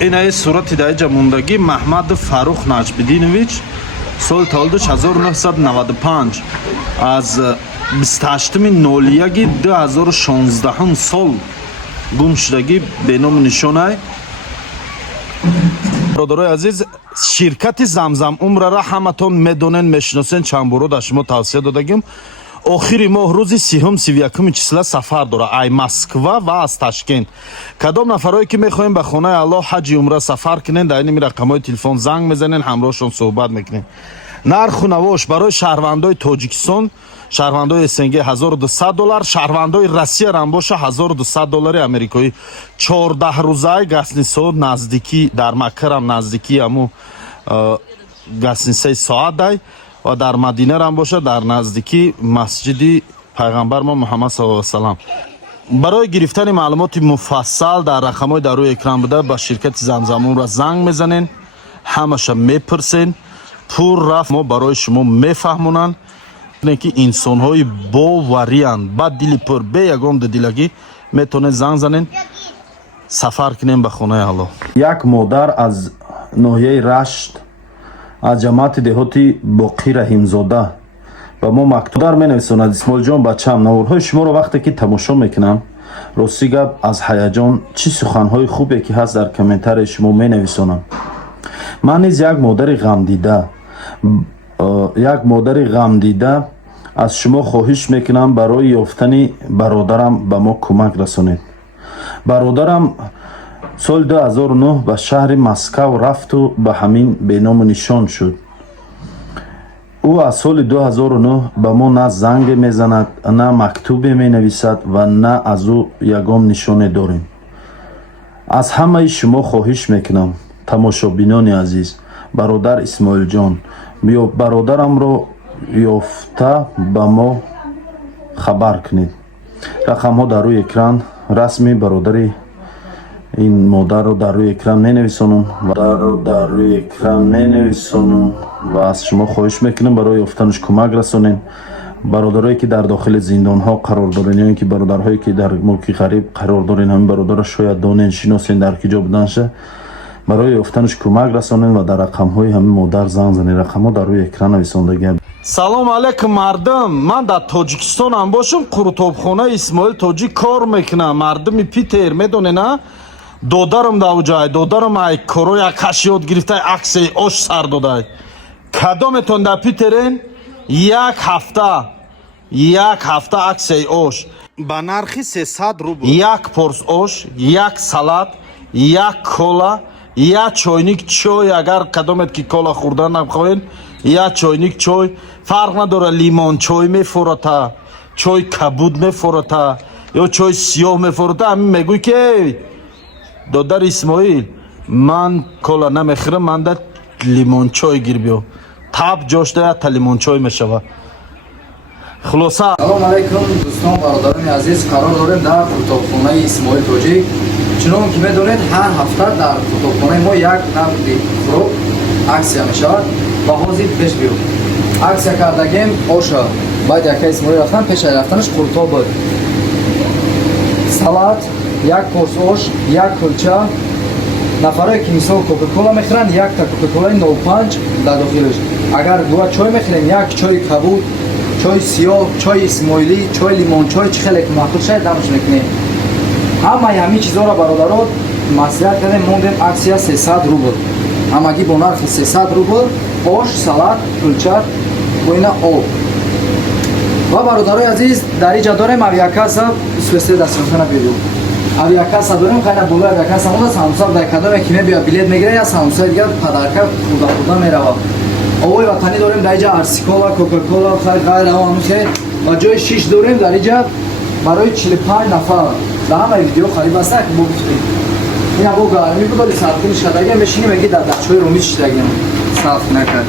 این ای صورتی در جموندگی محمد فاروق نجم‌الدینویچ سال تولدش 1995 از 28 نولیگی 2016 سال گم شدگی به نام نشانه. برادرای عزیز، شرکت زمزم عمر را همتون میدونن میشناسین، چند بار در شما توصیه دادیم. آخری ماه روز 30-31 چیسلا سفر داره ای مسکوا و از تاشکент. کدام نفرایی که میخواین به خانه الله حج عمره سفر کنین در این رقمای تلفن زنگ میزنین، همراهشون صحبت میکنین. نرخ و نواش برای شهروندای تاجیکستان، شهروندای اسنگ $1200، شهروندای روسیه هم باشه $1200 امریکایی. 14 روزه گسنیسو نزدیکی در مکه هم نزدیکی همو گسنیسه ساعت دای و در مدینه هم باشه در نزدیکی مسجد پیغمبر ما محمد صلی الله علیه و سلم. برای گرفتن معلومات مفصل در رقم‌های در روی اکران بوده با شرکت زمزم را زنگ میزنین، همش میپرسین، پور رفت ما برای شما میفهمونن که انسان های باوریان با دل پر به یگان دلگی میتونه زنگ زنین سفر کنین به خانه الله. یک مادر از ناحیه رشت از جماعت دهاتی باقی رحیمزاده و ما مکتوب در مینویساند: اسماعیل جان بچه‌ام، نوارهای شما رو وقتی که تماشا میکنم راستی گپ از هیجان چی سخنهای خوبی که هست در کامنتر شما مینویسانم. من نیز یک مادر غم دیده از شما خواهش میکنم برای یافتن برادرم به ما کمک رسانید. برادرم سال 2009 به شهر مسکو رفت و به همین به نام نشان شد. او از سال 2009 به ما نه زنگ میزند، نه مکتوبی می نویسد و نه از او یگام نشانه داریم. از همه شما خواهش میکنم تماشابینان عزیز، برادر اسماعیل جان، بیا برادرم رو یافته به ما خبر کنید. رقم ها در روی اکران رسمی برادری این مادر رو در روی اکران می نویسونم و از شما خواهش میکنم برای یافتنش کمک رسانین. برادرایی که در داخل زندان ها قرار دارین یا که برادرهایی که در ملک غریب قرار دارین، همین برادر شاید دانین شناسین در کجا بودنشه، برای یافتنش کمک رسانین و در رقم های همین مادر زنگ زنین. رقم ها در روی اکران نویسندگی. سلام علیکم مردم، من در تاجیکستان هم باشم، قروتابخانه اسماعیل تاجیک کار میکنم. مردمی پیتر میدونه نه، دادرم در اوجای دادرم ای کارو یک کش یاد گرفته عکس آش سر داده. کدامتون در پیترین یک هفته عکس آش با نرخ 300 روبل، یک پرس آش، یک سالاد، یک کولا، یک چاینیک چای. اگر کدامت که کولا خوردن نخواهین یک چاینیک چای، فرق نداره لیمون چای میفروته، چای کبود میفروته یا چای سیاه میفروته. همین میگوی که دادر اسماعیل من کولا نمیخورم، من در لیمون چای گیر بیو، تاب جوش ده تا لیمون چای میشوه. خلاصه سلام علیکم دوستان برادران عزیز، قرار داریم در کتابخانه اسماعیل تاجیک. چنان که میدونید هر هفته در کتابخانه ما یک نقد فروغ اکسیا میشود و حاضر پیش بیو. اکسیا کردگیم آشا باید یک اسماعیل رفتن، پیش رفتنش قرطاب بود، سالاد، یک پرس آش، یک کلچه. نفرایی که مثلا کوکاکولا میخورن یک تا کوکاکولای 05 در داخلش. اگر دو چای میخورین یک چای کبود، چای سیاه، چای اسماعیلی، چای لیمون چای، چه خیلی معقول شاید دمش میکنین. همه همین چیزا را برادران مصرف کردیم. موندیم اکسیا 300 روبل، همگی با نرخ 300 روبل آش، سالاد، کلچه و اینا آب. و برادرای عزیز در اینجا داریم اویاکاسا سوئیسری دسترسانه بیرون. اویاکاسا داریم، خیلی بالا اویاکاسا مونده. سامسا در کدام که میبیا بلیت میگیره یا سامسا دیگه پدرکه خدا میروه. آوای وطنی داریم در اینجا ارسیکولا، کوکاکولا، خیلی غیر همون خیلی و جای 6 داریم در اینجا برای 45 نفر. در همه ویدیو خریب است که ما گفتیم این ابو گرمی بود ساعتی شدگی میشینیم میگی در دچوی رومی شدگی صاف نکرد.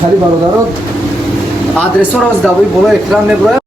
خیلی برادران آدرس رو از دوای بالا اکران میبره.